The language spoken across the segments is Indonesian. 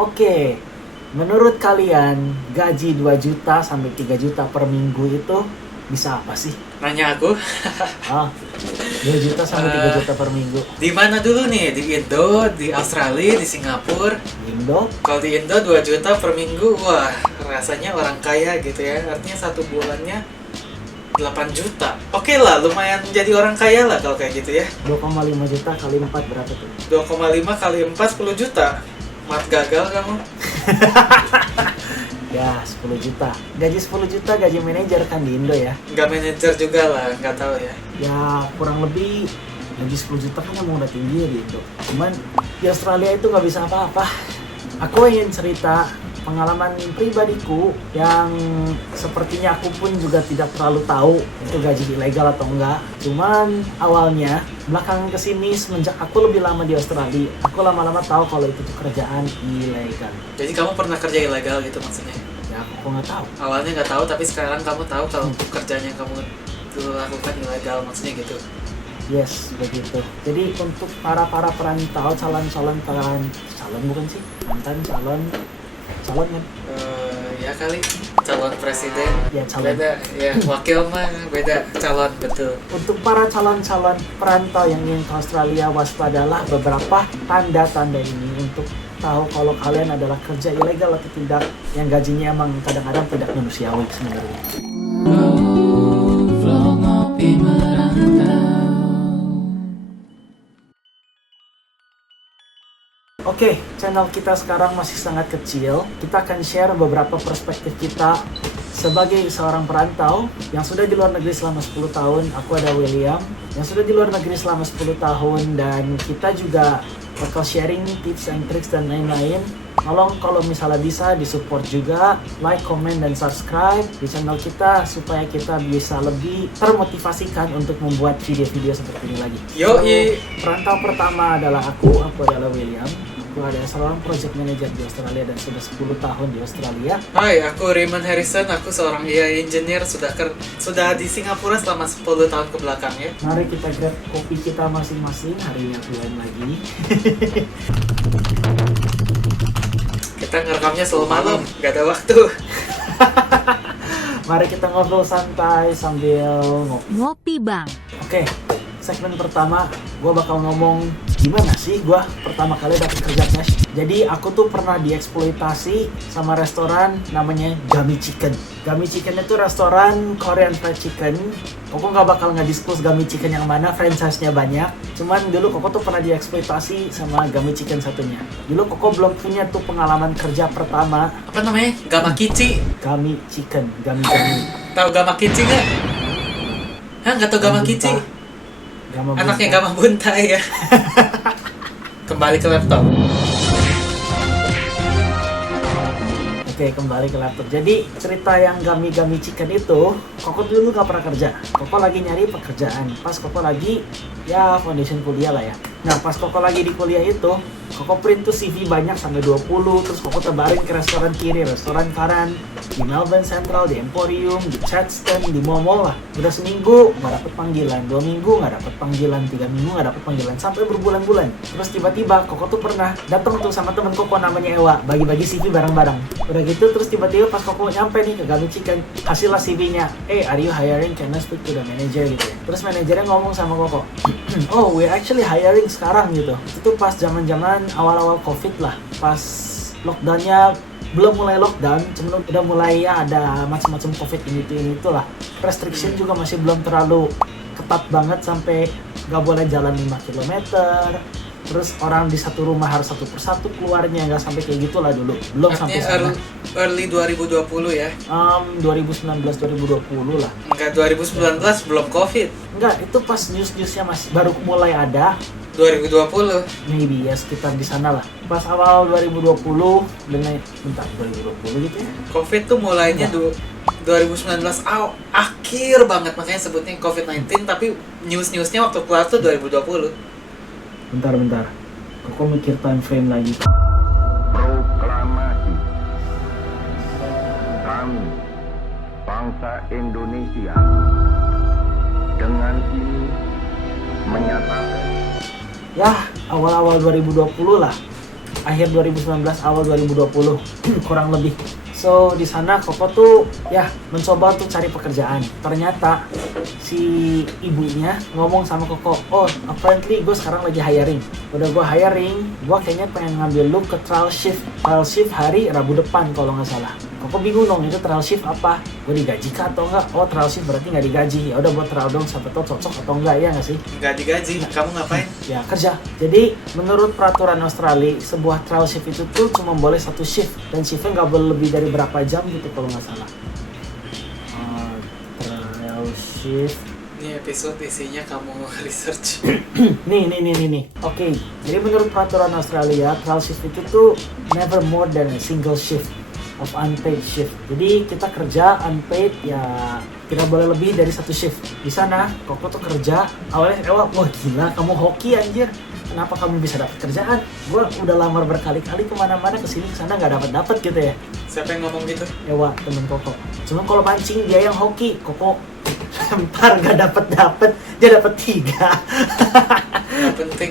Oke, menurut kalian gaji 2 juta sampai 3 juta per minggu itu bisa apa sih? Nanya aku, Ah, 2 juta sampai 3 juta per minggu. di mana dulu nih? Di Indo, di Australia, di Singapura? Indo? Kalau di Indo 2 juta per minggu, wah rasanya orang kaya gitu ya. Artinya satu bulannya 8 juta. Oke lah, lumayan jadi orang kaya lah kalau kayak gitu ya. 2,5 juta kali 4 berapa tuh? 2,5 kali 4, 10 juta. Mat gagal kamu. Ya, 10 juta. Gaji 10 juta gaji manajer kan di Indo ya. Nggak manajer juga lah, nggak tahu ya. Ya, kurang lebih gaji 10 juta kan emang udah tinggi ya di Indo. Cuman di Australia itu nggak bisa apa-apa. Aku ingin cerita pengalaman pribadiku yang sepertinya aku pun juga tidak terlalu tahu itu gaji ilegal atau enggak. Cuman awalnya belakangan kesini semenjak aku lebih lama di Australia, aku lama-lama tahu kalau itu tuh kerjaan ilegal. Jadi kamu pernah kerja ilegal gitu maksudnya? Ya aku nggak tahu. Awalnya nggak tahu, tapi sekarang kamu tahu kalau kerjaan yang kamu dulu lakukan ilegal, maksudnya gitu. Yes, begitu. Jadi untuk para perantau, calon bukan sih, mantan calon kan? Ya kali calon presiden. Ya, calon. Beda, ya wakil mah beda, calon betul. Untuk para calon perantau yang ingin ke Australia, waspadalah beberapa tanda-tanda ini untuk tahu kalau kalian adalah kerja ilegal atau tidak, yang gajinya emang kadang-kadang tidak manusiawi sebenarnya. Oke, channel kita sekarang masih sangat kecil. Kita akan share beberapa perspektif kita sebagai seorang perantau yang sudah di luar negeri selama 10 tahun. Aku ada William yang sudah di luar negeri selama 10 tahun, dan kita juga bakal sharing tips and tricks dan lain-lain. Tolong kalau misalnya bisa disupport juga, like, comment, dan subscribe di channel kita supaya kita bisa lebih termotivasikan untuk membuat video-video seperti ini lagi. Yoi. Perantau pertama adalah aku adalah William. Aku adalah seorang project manager di Australia dan sudah 10 tahun di Australia. Hai, aku Raymond Harrison. Aku seorang AI engineer, sudah di Singapura selama 10 tahun ke belakang ya. Mari kita grab kopi kita masing-masing. Hari ini aku lain lagi. Kita ngerekamnya selalu malam, nggak ada waktu. Mari kita ngobrol santai sambil Ngopi Bang. Oke, segmen pertama gue bakal ngomong gimana sih gue pertama kali dapet kerja cash. Jadi aku tuh pernah dieksploitasi sama restoran namanya Gummy Chicken. Gummy Chicken itu restoran Korean fried chicken. Koko nggak bakal nge-disclose Gummy Chicken yang mana, franchise-nya banyak. Cuman dulu Koko tuh pernah dieksploitasi sama Gummy Chicken satunya. Dulu Koko belum punya tuh pengalaman kerja pertama. Apa namanya? Gamakichi. Gummy Chicken, Gummy. Tahu Gamakichi nggak? Hah, nggak tahu Gamakichi? Anaknya Gama Buntai ya. Kembali ke laptop. Oke, kembali ke laptop. Jadi cerita yang Gummy Chicken itu, Koko dulu gak pernah kerja. Koko lagi nyari pekerjaan. Pas Koko lagi ya foundation kuliah lah ya. Nah, pas Koko lagi di kuliah itu, Koko print tuh CV banyak sampai 20, terus Koko tebarin ke restoran kiri, restoran kanan, di Melbourne Central, di Emporium, di Chadstone, di mall lah. Udah seminggu nggak dapet panggilan, 2 minggu nggak dapet panggilan, 3 minggu nggak dapet panggilan, sampai berbulan-bulan. Terus tiba-tiba Koko tuh pernah datang tuh sama temen Koko namanya Ewa, bagi-bagi CV bareng-bareng. Udah gitu terus tiba-tiba pas Koko nyampe nih ke Gummy Chicken, hasillah CV-nya, are you hiring? Can I speak to the manager gitu ya. Terus manajernya ngomong sama Koko, oh we're actually hiring sekarang gitu. Itu pas zaman-zaman awal-awal COVID lah, pas lockdownnya belum mulai lockdown, cuman udah mulai ya ada macam-macam COVID ini itulah. Restriction juga masih belum terlalu ketat banget sampai nggak boleh jalan 5 km. Terus orang di satu rumah harus satu persatu keluarnya, nggak sampai kayak gitulah dulu. Belum sampai sana. Early 2020 ya? 2019-2020 lah. Enggak, 2019 belum COVID. Enggak, itu pas news-newsnya masih baru mulai ada. 2020. Maybe ya sekitar di sana lah. Pas awal 2020 dengan 2020 gitu ya. COVID tuh mulainya 2019 akhir banget, makanya sebutnya COVID-19, tapi news-newsnya waktu keluar tuh 2020. Bentar. Koko mikir time frame lagi. Proklamasi kami, bangsa Indonesia, dengan ini menyatakan Ya, awal-awal 2020 lah. akhir 2019 awal 2020 kurang lebih. So di sana Koko tuh ya mencoba untuk cari pekerjaan. Ternyata si ibunya ngomong sama Koko, oh apparently gue sekarang lagi hiring. Udah gue hiring, gue kayaknya pengen ngambil lu ke trial shift. Trial shift hari Rabu depan kalau nggak salah. Koko bingung dong, itu trial shift apa? Gue digaji kah atau enggak? Oh trial shift berarti nggak digaji. Ya udah buat trial dong, siapa tahu cocok atau enggak, ya nggak sih? Nggak digaji, kamu ngapain? Ya kerja. Jadi menurut peraturan Australia, sebuah trial shift itu tuh cuma boleh satu shift dan shiftnya nggak boleh lebih dari berapa jam gitu kalau nggak salah. Trial shift. Ini episode isinya kamu research. nih. Oke, jadi menurut peraturan Australia, trial shift itu tuh never more than a single shift of unpaid shift. Jadi kita kerja unpaid ya tidak boleh lebih dari satu shift. Di sana Koko tuh kerja awalnya wah gila kamu hoki anjir. Kenapa kamu bisa dapat kerjaan? Gue udah lamar berkali-kali kemana-mana kesini kesana nggak dapat gitu ya. Siapa yang ngomong gitu? Ewa temen Koko. Cuma kalau mancing dia yang hoki, Koko lempar nggak dapat dia dapat 3.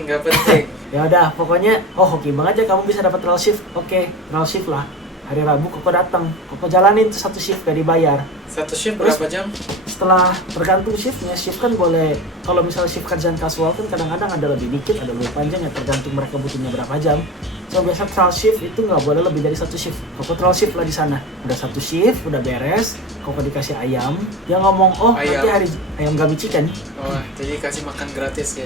Nggak penting. Ya udah pokoknya hoki banget ya kamu bisa dapat trial shift. Oke, trial shift lah. Hari Rabu Koko datang, Koko jalanin tuh satu shift gak dibayar. Satu shift Terus, berapa jam? Setelah tergantung shiftnya, shift kan boleh, kalau misalnya shift kerjaan kasual kan kadang-kadang ada lebih dikit, ada lebih panjang ya tergantung mereka butuhnya berapa jam. So biasa trial shift itu nggak boleh lebih dari satu shift. Koko trial shift lah di sana. Udah satu shift, udah beres, Koko dikasih ayam. Dia ngomong, oh nanti hari ayam gabi chicken. Oh, jadi kasih makan gratis ya?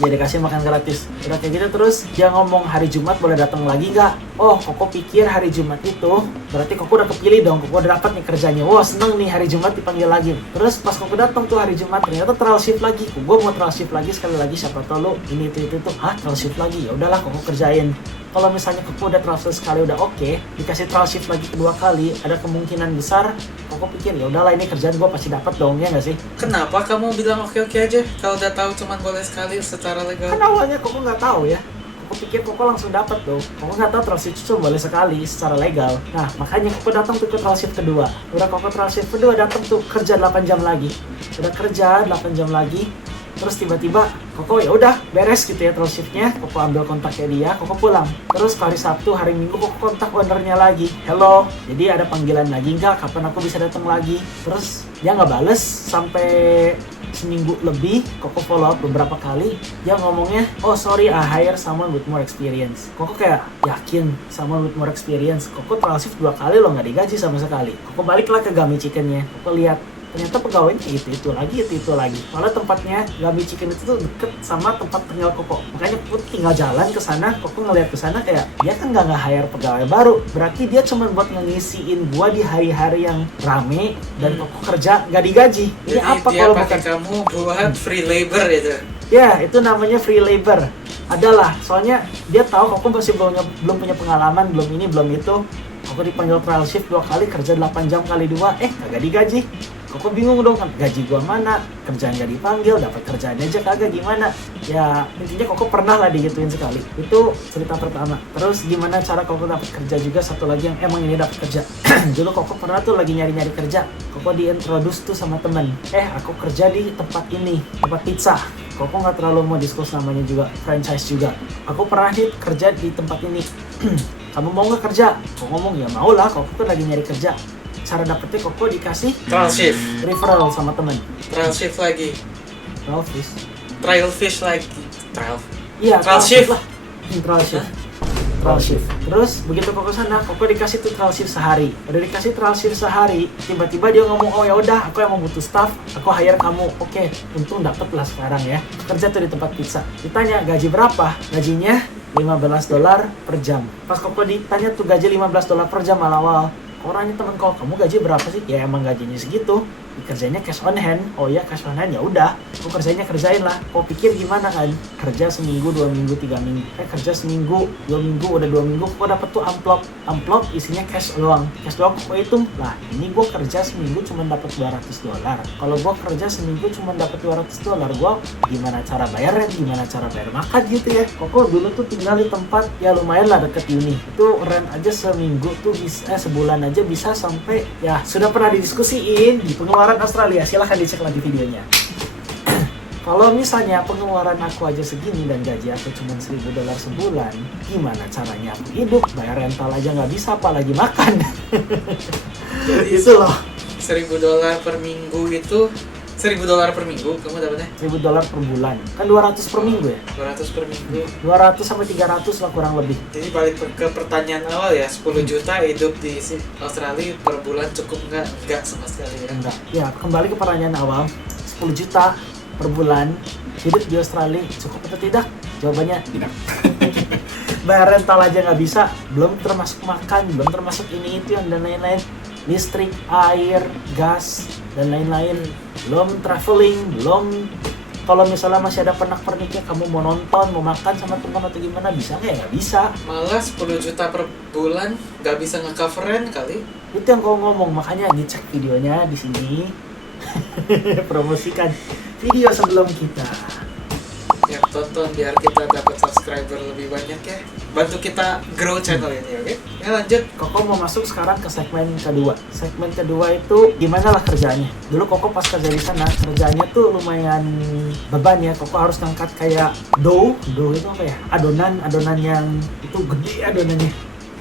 Dia dikasih makan gratis. Udah kayak gitu terus dia ngomong hari Jumat boleh datang lagi nggak? Oh Koko pikir hari Jumat itu berarti Koko udah kepilih dong. Koko udah dapat nih kerjanya. Wah seneng nih hari Jumat dipanggil lagi. Terus pas Koko datang tuh hari Jumat ternyata trial shift lagi. Gue mau trial shift lagi sekali lagi siapa tau lo ini itu. Hah trial shift lagi? Ya udahlah Koko kerjain. Kalau misalnya Koko udah trial shift sekali udah oke, dikasih trial shift lagi kedua kali, ada kemungkinan besar Koko pikir ya udahlah ini kerjaan gue pasti dapat dong, ya nggak sih? Kenapa kamu bilang oke aja kalau udah tahu cuma boleh sekali secara legal? Kan awalnya Koko nggak tahu ya. Koko pikir Koko langsung dapat tuh. Koko nggak tahu trial shift itu boleh sekali secara legal. Nah makanya Koko datang tuh ke trial shift kedua. Udah Koko trial shift kedua datang tuh kerja 8 jam lagi. Udah kerja 8 jam lagi. Terus tiba-tiba Koko ya udah beres gitu ya trial shiftnya. Koko ambil kontaknya dia, Koko pulang. Terus hari Sabtu, hari Minggu Koko kontak ownernya lagi. Hello, jadi ada panggilan lagi nggak? Kapan aku bisa datang lagi? Terus dia nggak bales sampai seminggu lebih. Koko follow up beberapa kali. Dia ngomongnya, oh sorry I hire someone with more experience. Koko kayak yakin someone with more experience. Koko trial shift 2 kali loh nggak digaji sama sekali. Koko baliklah ke Gummy Chickennya. Koko lihat ternyata pegawainya itu lagi. Malah tempatnya Gummy Chicken itu tuh deket sama tempat tinggal Koko. Makanya Koko tinggal jalan ke sana. Koko ngeliat ke sana kayak dia kan nggak hire pegawai baru. Berarti dia cuma buat ngisiin gua di hari-hari yang rame dan Koko kerja nggak digaji. Ini jadi apa dia kalau pakai bukan kamu buat free labor itu? Ya, itu namanya free labor. Adalah, soalnya dia tahu Koko masih belum punya pengalaman, belum ini, belum itu. Koko dipanggil trial shift 2 kali, kerja 8 jam kali 2, kagak digaji. Koko bingung dong, kan gaji gua mana, kerjaan gak dipanggil, dapat kerjaan aja kagak gimana. Ya intinya Koko pernah lah digituin sekali. Itu cerita pertama. Terus gimana cara Koko dapat kerja juga, satu lagi yang emang ini dapat kerja. Dulu Koko pernah tuh lagi nyari-nyari kerja. Koko diintroduce tuh sama temen, aku kerja di tempat ini, tempat pizza. Koko nggak terlalu mau diskus namanya juga, franchise juga. Aku pernah nih kerja di tempat ini. Kamu mau nggak kerja? Koko ngomong ya mau lah, Koko kan lagi nyari kerja. Cara dapetnya Koko dikasih Trial shift. referral sama temen. Trial shift lagi. Trial fish. Iya, Trial shift lah. Trial shift. Terus begitu Koko sana, Koko dikasih tuh trial shift sehari. Udah dikasih trial shift sehari, tiba-tiba dia ngomong, oh ya udah, aku emang butuh staff, aku hire kamu. Oke, untung dapet lah sekarang ya. Kerja tuh di tempat pizza. Ditanya gaji berapa? Gajinya $15 per jam. Pas Koko ditanya tuh gaji $15 per jam awal. Orangnya temen Koko, kamu gaji berapa sih? Ya emang gajinya segitu. Kerjanya cash on hand. Oh ya cash on hand, ya udah. Aku kerjain lah. Kau pikir gimana kan? Kerja seminggu, 2 minggu, 3 minggu. Kerja seminggu, 2 minggu, udah 2 minggu. Kok dapet tuh amplop isinya cash doang. Cash doang kok hitung. Lah ini gue kerja seminggu cuma dapat $200. Kalau gue kerja seminggu cuma dapat $200, gue gimana cara bayar rent? Gimana cara bayar makan gitu ya? Koko dulu tuh tinggal di tempat ya lumayan lah deket uni. Itu rent aja seminggu tuh bisa, sebulan aja bisa sampai ya sudah pernah didiskusiin di pengeluaran Australia. Silahkan dicek lagi videonya. Kalau misalnya pengeluaran aku aja segini dan gaji aku cuma $1.000 sebulan, gimana caranya aku hidup? Bayar rental aja nggak bisa, apalagi makan. Jadi Itu loh. $1.000 per minggu itu $1.000 per minggu kamu dapatnya? $1.000 per bulan. Kan 200 per minggu ya? 200 per minggu. 200 sampai 300 lah kurang lebih. Jadi balik ke pertanyaan awal ya, 10 juta hidup di Australia per bulan cukup nggak? Nggak sama sekali ya. Enggak. Ya, kembali ke pertanyaan awal. 10 juta per bulan hidup di Australia cukup atau tidak? Jawabannya tidak. Bayar rental aja nggak bisa, belum termasuk makan, belum termasuk ini itu yang dan lain-lain, listrik, air, gas dan lain-lain, belum traveling, belum kalau misalnya masih ada pernak-perniknya, kamu mau nonton, mau makan sama teman atau gimana, bisa nggak ya? Nggak bisa. Malah 10 juta per bulan nggak bisa nge-cover rent kali. Itu yang kau ngomong, makanya dicek videonya di sini. Promosikan video sebelum kita. Ya tonton biar kita dapat subscriber lebih banyak ya. Bantu kita grow channel ini, oke? Ya lanjut. Koko mau masuk sekarang ke segmen kedua. Segmen kedua itu gimana lah kerjaannya. Dulu Koko pas kerja di sana, kerjanya tuh lumayan beban ya. Koko harus ngangkat kayak dough itu apa ya? Adonan yang itu gede adonannya.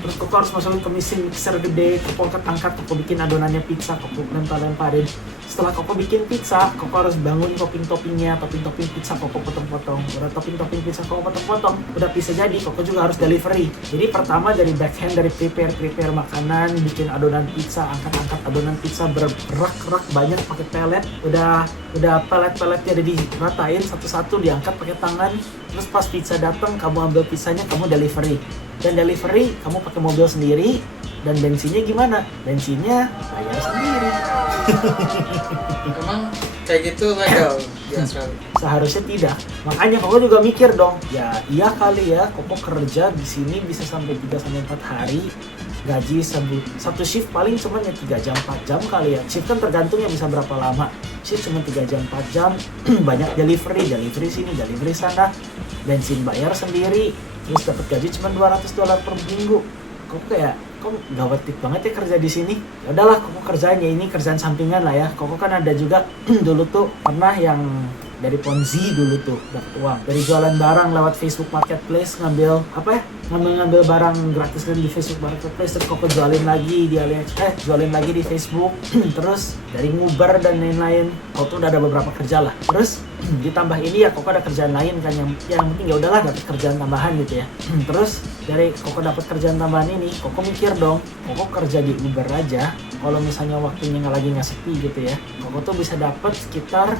Terus Koko harus masukin ke mesin mixer gede, Koko angkat, Koko bikin adonannya pizza, Koko lempar-lemparin. Setelah Koko bikin pizza, Koko harus bangun topping-toppingnya, topping-topping pizza Koko potong-potong. Udah topping-topping pizza Koko potong-potong, udah pizza jadi, Koko juga harus delivery. Jadi pertama dari backhand, dari prepare makanan, bikin adonan pizza, angkat-angkat adonan pizza bergerak-gerak banyak pakai pelet. Udah pelet-peletnya udah diratain satu-satu, diangkat pakai tangan. Terus pas pizza datang, kamu ambil pizzanya, kamu delivery. Dan delivery kamu pakai mobil sendiri, dan bensinnya gimana? Bensinnya bayar sendiri. Emang kayak gitu legal di Australia? Seharusnya tidak. Makanya Koko juga mikir dong, ya iya kali ya, Koko kerja di sini bisa sampai 3 sampai 4 hari, gaji satu shift paling cuma ya 3 jam 4 jam kali ya. Shift kan tergantung ya bisa berapa lama. Shift cuma 3 jam 4 jam, banyak delivery sini, delivery sana, bensin bayar sendiri. Terus dapat gaji cuma $200 per minggu. Kok kayak nggak worth it banget ya kerja di sini. Ya udahlah, Koko kerjanya ini kerjaan sampingan lah ya. Koko kan ada juga dulu tuh pernah yang dari Ponzi dulu tuh dapat uang dari jualan barang lewat Facebook Marketplace, ngambil barang gratis di Facebook Marketplace, terus Koko jualin lagi di jualin lagi di Facebook. Terus dari nguber dan lain-lain, Koko tuh udah ada beberapa kerja lah. Terus ditambah ini ya Koko ada kerjaan lain kan, yang penting ya udahlah dapat kerjaan tambahan gitu ya. Terus dari Koko dapat kerjaan tambahan ini, Koko mikir dong, Koko kerja di Uber aja, kalau misalnya waktunya nggak sepi gitu ya, Koko tuh bisa dapat sekitar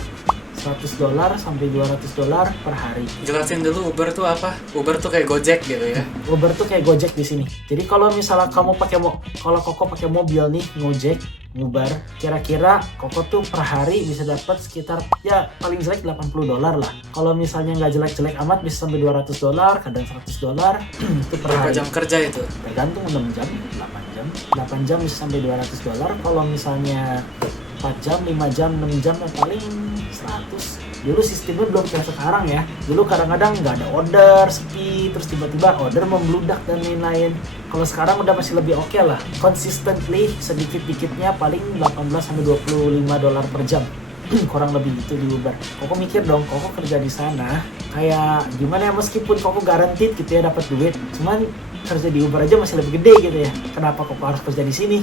$100 sampai $200 per hari. Jelasin dulu Uber tuh apa? Uber tuh kayak Gojek gitu ya? Uber tuh kayak Gojek di sini. Jadi kalau misalnya kamu kalau Koko pakai mobil nih, Gojek, Uber, kira-kira Koko tuh per hari bisa dapat sekitar ya paling jelek $80 lah. Kalau misalnya nggak jelek-jelek amat bisa sampai $200, kadang $100 itu per Berapa hari. jam kerja itu? Tergantung 6 jam, 8 jam bisa sampai $200. Kalau misalnya 4 jam, 5 jam, 6 jam paling 100. Dulu sistemnya belum kayak sekarang ya. Dulu kadang-kadang nggak ada order, sepi, terus tiba-tiba order membludak dan lain-lain. Kalau sekarang udah masih lebih oke lah. Consistently, sedikit-dikitnya paling $18-25 per jam. Kurang lebih gitu di Uber. Koko mikir dong, Koko kerja di sana kayak gimana ya, meskipun Koko guaranteed gitu ya dapat duit, cuman kerja di Uber aja masih lebih gede gitu ya. Kenapa Koko harus kerja di sini?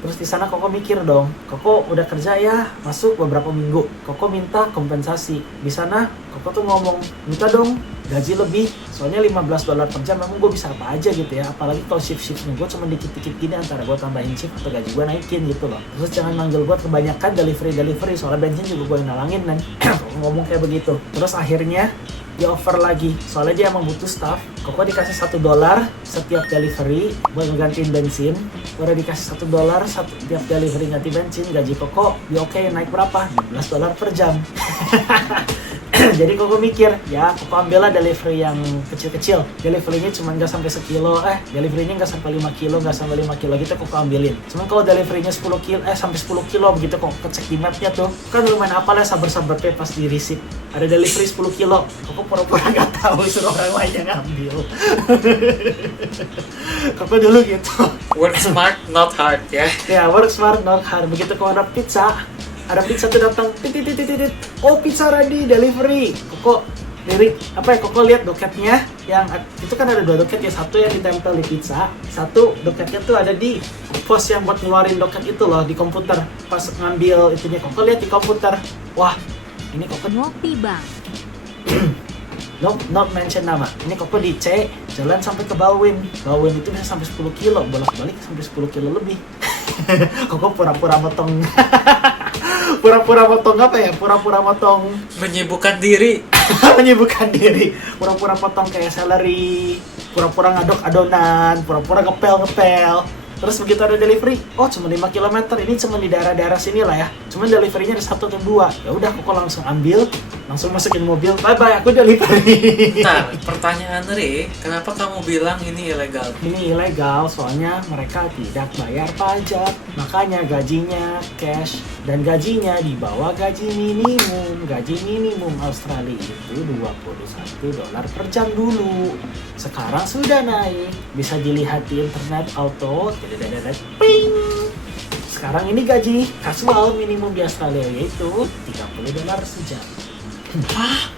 Terus di sana Koko mikir dong, Koko udah kerja ya, masuk beberapa minggu, Koko minta kompensasi. Di sana Koko tuh ngomong, minta dong gaji lebih, soalnya $15 per jam, emang gue bisa apa aja gitu ya. Apalagi kalau shift-shiftnya gue cuma dikit-dikit gini, antara gue tambahin shift atau gaji gue naikin gitu loh. Terus jangan manggil gue kebanyakan delivery, soalnya bensin juga gue yang nalangin kan. Ngomong kayak begitu. Terus akhirnya di offer lagi, soalnya dia emang butuh staff. Koko dikasih $1 setiap delivery buat ngegantiin bensin. Udah dikasih $1 setiap delivery ganti bensin, gaji Koko di oke naik berapa? $16 per jam. Jadi Koko mikir, ya Koko ambillah delivery yang kecil-kecil. Deliverynya cuma nggak sampai sekilo, deliverynya nggak sampai 5 kilo, nggak sampai 5 kilo gitu Koko ambilin. Cuman kalau deliverynya 10 kilo, sampai 10 kilo begitu Koko cek di mapnya tuh, kan lumayan apal ya, sabar-sabar pas di receipt. Ada delivery 10 kilo, Koko pura-pura nggak tahu, suruh orang lain yang ngambil. Koko dulu gitu. Work smart, not hard ya. Ya, work smart, not hard. Begitu Koko order pizza, ada pizza tuh datang, titit, oh pizza ready, delivery. Koko lirik apa ya, Koko lihat doketnya, yang itu kan ada 2 doket ya, satu yang ditempel di pizza, satu doketnya tuh ada di pos yang buat ngeluarin doket itu loh di komputer. Pas ngambil itunya, Koko lihat di komputer, wah ini Koko Ngopi Bang. not mention nama. Ini Koko di C, jalan sampai ke Bawin. Bawin itu bisa sampai 10 kilo, bolak-balik sampai 10 kilo lebih. Koko pura-pura motong. Pura-pura motong apa ya? Pura-pura motong Menyibukkan diri. menyibukkan diri. Pura-pura potong kayak celery, pura-pura ngaduk adonan, pura-pura ngepel. Terus begitu ada delivery, oh cuma 5 km, ini cuma di daerah-daerah sini lah ya. Cuma deliverynya ada 1 atau 2. Ya udah, Koko langsung ambil, langsung masukin mobil. Bye, aku delivery. Ntar, pertanyaan Re, kenapa kamu bilang ini ilegal? Ini ilegal soalnya mereka tidak bayar pajak. Makanya gajinya cash dan gajinya di bawah gaji minimum. Gaji minimum Australia itu $21 per jam dulu. Sekarang sudah naik. Bisa dilihat di internet auto. Ping. Sekarang ini gaji kasual minimum di Australia yaitu $30 sejam. Hah?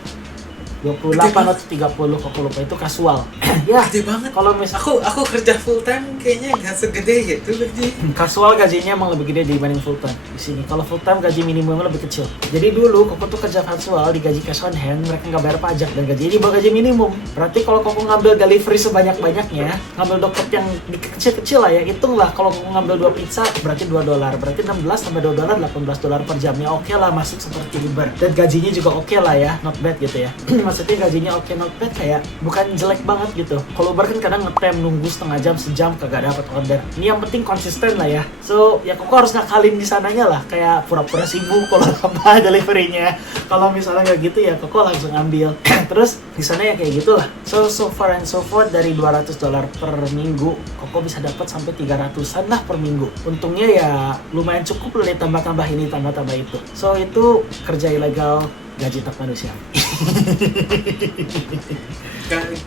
28 atau 30, Koko lupa, itu kasual. Ya, Gede banget. kalau misal Aku kerja full time kayaknya nggak segede itu gaji. kasual gajinya emang lebih gede dibanding full time di sini. Kalau full time gaji minimumnya lebih kecil. Jadi dulu Koko tuh kerja kasual digaji cash on hand, mereka nggak bayar pajak dan gajinya di bawah gaji minimum. Berarti kalau Koko ngambil delivery sebanyak-banyaknya, ngambil doket yang kecil-kecil lah ya, hitunglah kalau Koko ngambil 2 pizza berarti $2, berarti 16 tambah $2, $18 per jamnya. Oke lah, masuk seperti Uber. Dan gajinya juga oke lah ya, not bad gitu ya. Maksudnya gajinya oke, not bad, kayak bukan jelek banget gitu. Kalau Uber kan kadang ngetem nunggu setengah jam, sejam kagak dapat order. Ini yang penting konsisten lah ya. So ya Koko harus ngakalin di sananya lah, kayak pura-pura sibuk kalau apa deliverynya. Kalau misalnya nggak gitu ya Koko langsung ambil. Terus di sana ya kayak gitulah. So far and so forth, dari $200 per minggu Koko bisa dapat sampai 300-an lah per minggu. Untungnya ya lumayan cukup lah, tambah-tambah ini tambah-tambah itu. So itu kerja ilegal, gaji tak manusia.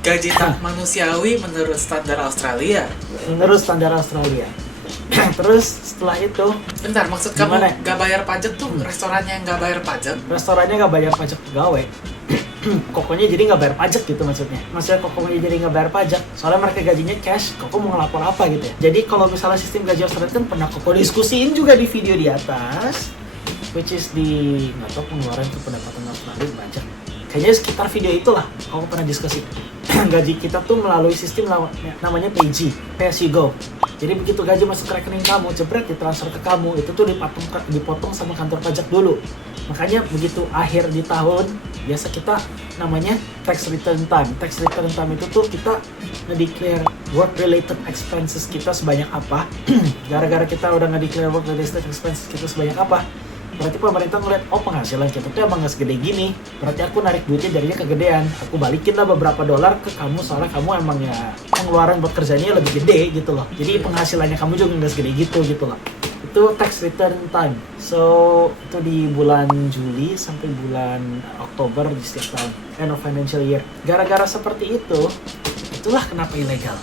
Gaji tak manusiawi menurut standar Australia. Menurut standar Australia. Terus setelah itu, Bentar, maksud Gimana? kamu nggak bayar pajak tuh restorannya yang nggak bayar pajak? restorannya nggak bayar pajak pegawai. Kokonya jadi nggak bayar pajak gitu maksudnya. Maksudnya Kokonya jadi nggak bayar pajak, soalnya mereka gajinya cash. Koko mau ngelapor apa gitu ya. Jadi kalau misalnya sistem gaji Australia kan pernah Koko diskusiin juga di video di atas, which is di nggak tahu pengeluaran ke pendapatan Australia pajak. Kayaknya sekitar video itulah Koko pernah diskusi. Gaji kita tuh melalui sistem namanya PG, Pay as you go. Jadi begitu gaji masuk ke rekening kamu, jebret ditransfer ke kamu, itu tuh dipotong sama kantor pajak dulu. Makanya begitu akhir di tahun, biasa kita namanya tax return time. Tax return time itu tuh kita nge-declare work related expenses kita sebanyak apa. Gara-gara kita udah nge-declare work related expenses kita sebanyak apa, berarti pemerintah ngeliat, oh penghasilan kita tuh emang gak segede gini, berarti aku narik duitnya darinya kegedean, aku balikin lah beberapa dolar ke kamu, soalnya kamu emang ya pengeluaran buat kerjanya lebih gede gitu loh, jadi penghasilannya kamu juga gak segede gitu lah. Itu tax return time. So itu di bulan Juli sampai bulan Oktober di setiap tahun, end of financial year. Gara-gara seperti itu, itulah kenapa ilegal.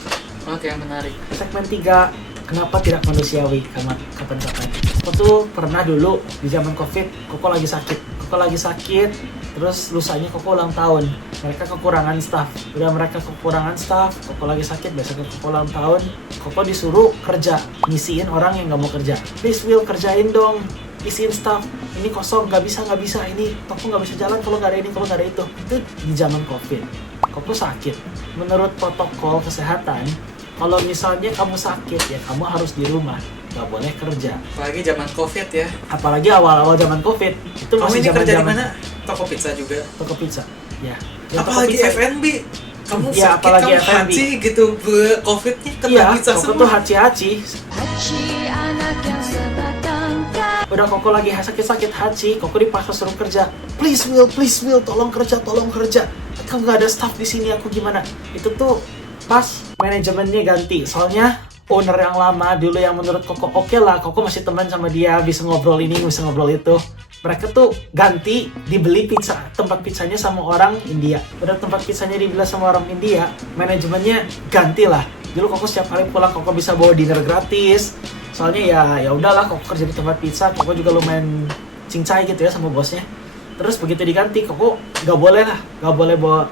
Oke, menarik. Segmen 3, kenapa tidak manusiawi, karena kapan-kapan. Aku tuh pernah dulu di zaman COVID, Koko lagi sakit, terus lusanya Koko ulang tahun. Mereka kekurangan staff. Udah mereka kekurangan staff, Koko lagi sakit, besoknya Koko ulang tahun. Koko disuruh kerja, ngisiin orang yang nggak mau kerja. Please Will, kerjain dong, isiin staff. Ini kosong, nggak bisa. Ini toko nggak bisa jalan kalau nggak ada ini, kalau nggak ada itu. Itu di zaman COVID. Koko sakit. Menurut protokol kesehatan, kalau misalnya kamu sakit ya kamu harus di rumah, nggak boleh kerja. Apalagi zaman COVID ya. Apalagi awal-awal zaman COVID. Itu Kamu masih ini kerja di zaman-zaman mana? Toko pizza juga. toko pizza. Ya. Ya, toko Apalagi pizza. F&B. Kamu Iya, sakit, apalagi kamu F&B. haji gitu. COVID-nya kena Iya, pizza Koko semua. tuh haci-haci. Haji anak yang sebatang kara. Udah Koko lagi sakit-sakit haji, Koko dipaksa suruh kerja. Please Will, tolong kerja. Kan nggak ada staff di sini, aku gimana? Itu tuh pas manajemennya ganti. Soalnya owner yang lama dulu yang menurut Koko oke lah, Koko masih teman sama dia, bisa ngobrol ini, bisa ngobrol itu. Mereka tuh ganti, dibeli tempat pizzanya sama orang India. Udah tempat pizzanya dibeli sama orang India, manajemennya ganti lah. Dulu Koko setiap kali pulang Koko bisa bawa dinner gratis. Soalnya ya udahlah, Koko kerja di tempat pizza, Koko juga lumayan cincai gitu ya sama bosnya. Terus begitu diganti, Koko nggak boleh bawa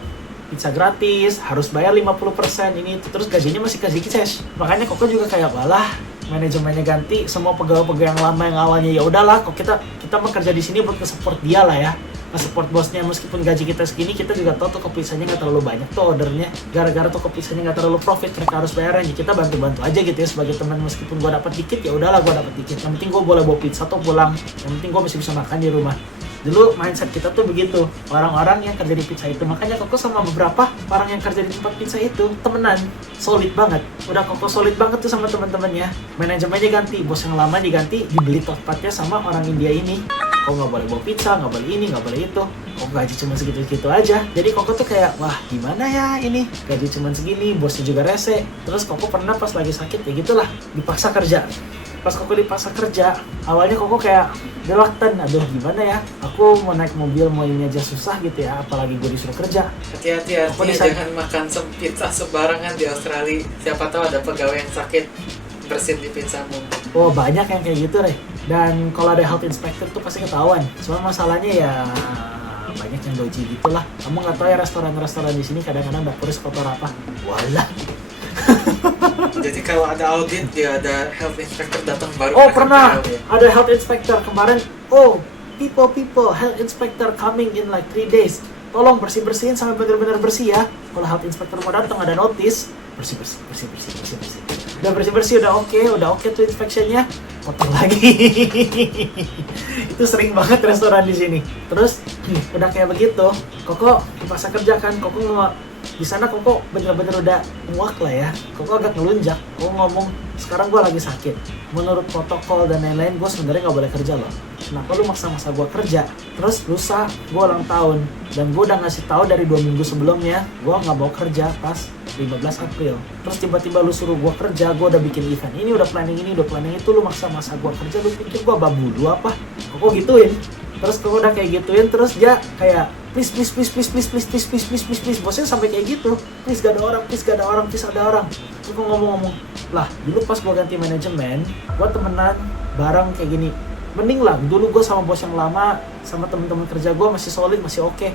pizza gratis, harus bayar 50% ini itu, terus gajinya masih gaji cash. Makanya Koko juga kayak walah, manajemennya ganti, semua pegawai-pegawai yang lama yang awalnya ya udahlah, kok kita mau kerja di sini buat nge-support dia lah ya, nge-support bosnya. Meskipun gaji kita segini, kita juga tahu toko pizzanya nggak terlalu banyak tuh ordernya, gara-gara toko pizzanya nggak terlalu profit, mereka harus bayaran, ya kita bantu-bantu aja gitu ya sebagai teman. Meskipun gua dapat dikit ya udahlah, gua dapat dikit, yang penting gua boleh bawa pizza atau pulang, yang penting gua masih bisa makan di rumah. Dulu mindset kita tuh begitu, orang-orang yang kerja di pizza itu. Makanya Koko sama beberapa orang yang kerja di tempat pizza itu temenan, solid banget. Udah Koko solid banget tuh sama teman-temannya. Manajemennya ganti, bos yang lama diganti, dibeli tempatnya sama orang India ini. Kok nggak boleh bawa pizza, nggak boleh ini, nggak boleh itu. Kok gaji cuma segitu-segitu aja. Jadi Koko tuh kayak, wah gimana ya ini, gaji cuma segini, bosnya juga rese. Terus Koko pernah pas lagi sakit ya gitulah, dipaksa kerja. Pas Koko dipaksa kerja, awalnya Koko kayak reluctant, aduh gimana ya, aku mau naik mobil mau ini aja susah gitu ya, apalagi gue disuruh kerja. Hati-hati, jangan makan pizza sembarangan di Australia. Siapa tahu ada pegawai yang sakit bersin di pizzamu. Oh banyak yang kayak gitu deh. Dan kalau ada health inspector tuh pasti ketahuan. Cuma masalahnya ya banyak yang doji gitulah. Kamu nggak tahu ya restoran-restoran di sini kadang-kadang dapurnya kotor apa. Walah. Jadi kalau ada audit, dia ada health inspector datang baru. Oh pernah, ada health inspector kemarin. Oh people, health inspector coming in like 3 days. Tolong bersih-bersihin sampai benar-benar bersih ya. Kalau health inspector mau datang ada notice, bersih. Udah bersih, udah oke tuh inspeksinya, kotor lagi. Itu sering banget restoran di sini. Terus udah kayak begitu, Koko dipaksa kerja kan, Koko di sana Koko bener-bener udah muak lah ya. Koko agak ngelunjak. Koko ngomong, sekarang gue lagi sakit. Menurut protokol dan lain-lain, gue sebenarnya nggak boleh kerja loh. Kenapa lu maksa-maksa gue kerja? Terus lusa gue ulang tahun, dan gue udah ngasih tahu dari 2 minggu sebelumnya, gue nggak mau kerja pas 15 April. Terus tiba-tiba lu suruh gue kerja, gue udah bikin event ini, udah planning ini, udah planning itu, lu maksa-maksa gue kerja, lu pikir gue babu lu apa? Koko gituin. Terus Koko udah kayak gituin, terus dia kayak please, bosnya sampai kayak gitu, please gak ada orang. Terus Koko ngomong, lah dulu pas gue ganti manajemen, gue temenan bareng kayak gini, mending lah dulu gue sama bos yang lama, sama temen-temen kerja gue masih solid, masih oke.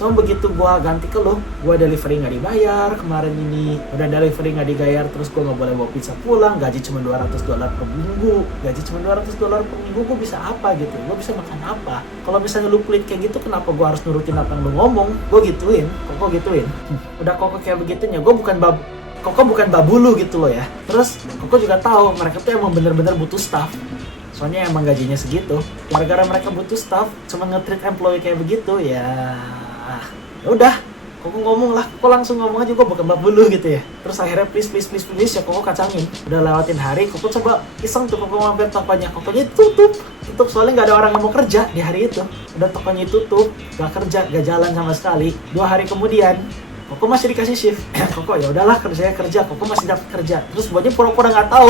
Cuma begitu gue ganti ke lo, gue delivery nggak dibayar, kemarin ini udah delivery nggak dibayar, terus gue nggak boleh bawa pizza pulang, gaji cuma $200 per minggu, gue bisa apa gitu, gue bisa makan apa? Kalau misalnya lu pelit kayak gitu, kenapa gue harus nurutin apa yang lu ngomong? Gue gituin, Koko gituin. Udah Koko kayak begitunya, Koko bukan babu lu gitu loh ya. Terus Koko juga tahu mereka tuh emang bener-bener butuh staff. Soalnya emang gajinya segitu. Gara-gara mereka butuh staff, cuma nge-treat employee kayak begitu ya udah, Koko ngomong lah, Koko langsung ngomong aja, gue bukan babu lu gitu ya. Terus akhirnya please ya Koko kacangin. Udah lewatin hari, Koko coba iseng tuh, Koko mampir tokonya, tokonya tutup soalnya nggak ada orang yang mau kerja di hari itu. Udah tokonya tutup, gak kerja, gak jalan sama sekali. 2 hari kemudian Koko masih dikasih shift. Koko ya udahlah kerja, Koko masih dapat kerja. Terus bosnya pura-pura nggak tahu.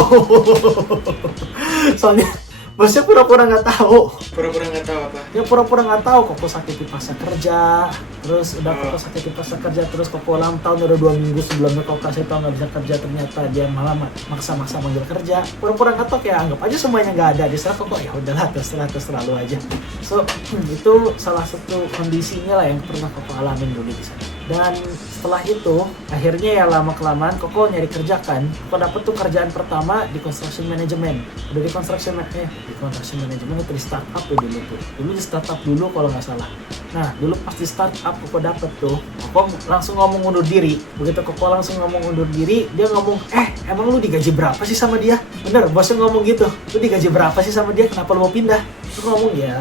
Soalnya bosnya pura-pura nggak tahu. Pura-pura nggak tahu apa? Ya pura-pura nggak tahu. Koko sakit dipaksa kerja. Terus udah Koko sakit dipaksa kerja. Terus Koko ulang tahun udah 2 minggu sebelumnya Koko kasih tahu nggak bisa kerja. Ternyata dia malah maksa-maksa manggil kerja. Pura-pura nggak tahu, ya anggap aja semuanya nggak ada. Diserah Koko, ya udahlah terserah lu aja. So itu salah satu kondisinya lah yang pernah Koko alamin dulu di sana. Dan setelah itu akhirnya ya lama-kelamaan Koko nyari kerja kan. Koko dapet tuh kerjaan pertama di construction management. Udah di construction management itu di startup tuh dulu tuh. Dulu di startup dulu kalau nggak salah. Nah dulu pas di startup Koko dapet tuh, Koko langsung ngomong undur diri. Begitu Koko langsung ngomong undur diri, dia ngomong, emang lu digaji berapa sih sama dia? Bener, bosnya ngomong gitu. Lu digaji berapa sih sama dia? Kenapa lu mau pindah? Terus ngomong ya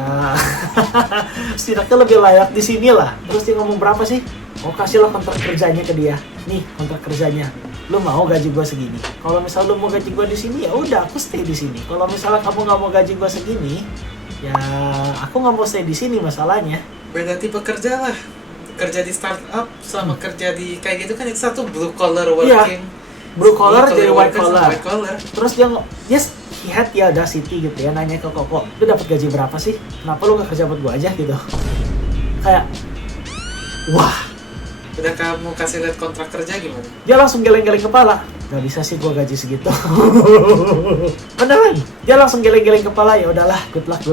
setidaknya lebih layak di sini lah. Terus dia ngomong berapa sih? Oh kasihlah kontrak kerjanya ke dia. Nih kontrak kerjanya. Lu mau gaji gua segini. Kalau misal lu mau gaji gua di sini, ya udah aku stay di sini. Kalau misalnya kamu nggak mau gaji gua segini, ya aku nggak mau stay di sini masalahnya. Beda tipe kerja lah. Kerja di startup sama kerja di kayak gitu kan, itu satu blue collar working. Iya. Blue collar jadi white collar. Terus dia he had the audacity gitu ya, nanya ke Koko, lu dapat gaji berapa sih? Kenapa lu nggak kerja buat gua aja gitu? Kayak wah, Udah kamu kasih lihat kontrak kerja gimana? Dia langsung geleng-geleng kepala. Gak bisa sih gua gaji segitu. Beneran. Dia langsung geleng-geleng kepala, ya udahlah, good luck.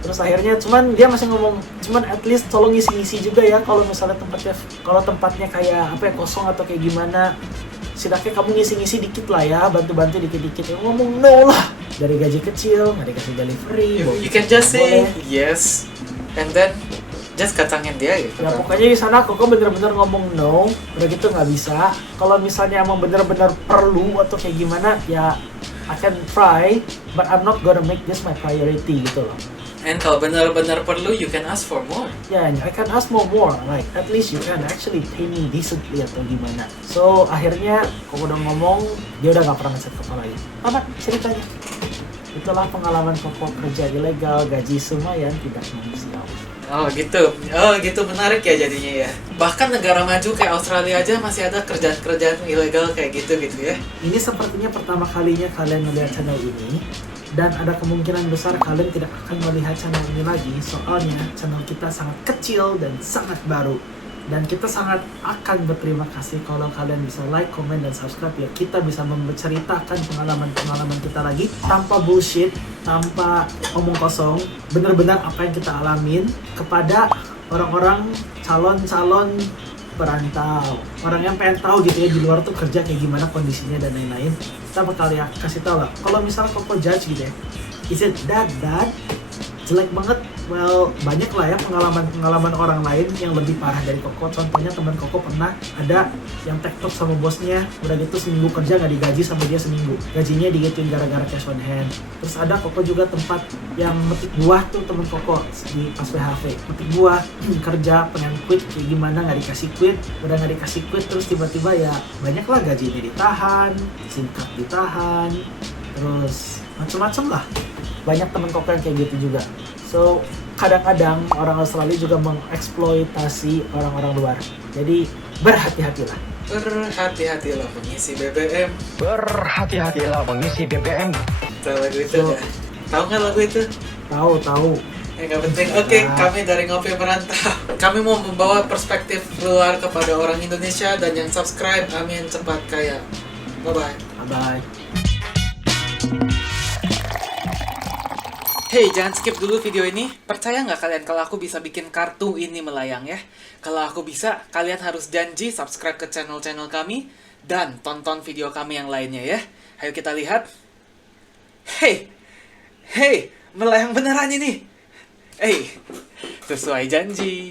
Terus akhirnya cuman dia masih ngomong, cuman at least tolong ngisi-ngisi juga ya kalau misalnya tempatnya kayak apa ya, kosong atau kayak gimana. Setidaknya kamu ngisi-ngisi dikit lah ya, bantu-bantu dikit-dikit. Yang ngomong no lah. Dari gaji kecil, nggak dikasih delivery. You can just say boleh. yes, and then just kacangin dia gitu. Ya pokoknya di sana Koko bener-bener ngomong no, udah gitu nggak bisa. Kalau misalnya emang bener-bener perlu atau kayak gimana, ya I can try, but I'm not gonna make this my priority gitu loh. And kalau benar-benar perlu, you can ask for more. Ya, I can ask more, like at least you can actually pay me decently atau gimana. So akhirnya Koko udah ngomong, dia udah nggak pernah ngeset Koko lagi. Tamat ceritanya. Itulah pengalaman Koko kerja ilegal, gaji lumayan tidak manusiawi. Oh gitu menarik ya jadinya ya. Bahkan negara maju kayak Australia aja masih ada kerjaan-kerjaan ilegal kayak gitu ya. Ini sepertinya pertama kalinya kalian melihat channel ini, dan ada kemungkinan besar kalian tidak akan melihat channel ini lagi, soalnya channel kita sangat kecil dan sangat baru. Dan kita sangat akan berterima kasih kalau kalian bisa like, comment, dan subscribe ya. Kita bisa menceritakan pengalaman-pengalaman kita lagi tanpa bullshit, tanpa omong kosong. Bener-bener apa yang kita alamin kepada orang-orang calon-calon perantau. Orang yang pengen tahu gitu ya di luar tuh kerja kayak gimana kondisinya dan lain-lain. Kita bakal ya kasih tahu lah. Kalau misalnya Koko judge gitu ya, is it that bad? Jelek banget. Well, banyak lah ya pengalaman orang lain yang lebih parah dari Koko. Contohnya teman Koko pernah ada yang tektok sama bosnya, udah gitu seminggu kerja nggak digaji sama dia seminggu. Gajinya digituin gara-gara cash on hand. Terus ada Koko juga tempat yang metik buah tuh temen Koko di pas PHV. Metik buah, kerja pengen quit kayak gimana nggak dikasih quit, udah nggak dikasih quit terus tiba-tiba ya banyak lah gajinya ditahan, SIM card ditahan, terus macem-macem lah. Banyak temen Koko yang kayak gitu juga. So, kadang-kadang orang Australia juga mengeksploitasi orang-orang luar. Jadi, berhati-hatilah. Berhati-hatilah mengisi BBM. Berhati-hatilah mengisi BBM. Tahu lagu itu nggak? Tahu nggak lagu itu? Tahu. Nggak penting. Oke, kami dari Ngopi Merantau. Kami mau membawa perspektif luar kepada orang Indonesia, dan yang subscribe, amin cepat kaya. Bye-bye. Bye-bye. Hey, jangan skip dulu video ini. Percaya nggak kalian kalau aku bisa bikin kartu ini melayang ya? Kalau aku bisa, kalian harus janji subscribe ke channel-channel kami dan tonton video kami yang lainnya ya. Ayo kita lihat. Hey, melayang beneran ini. Sesuai janji.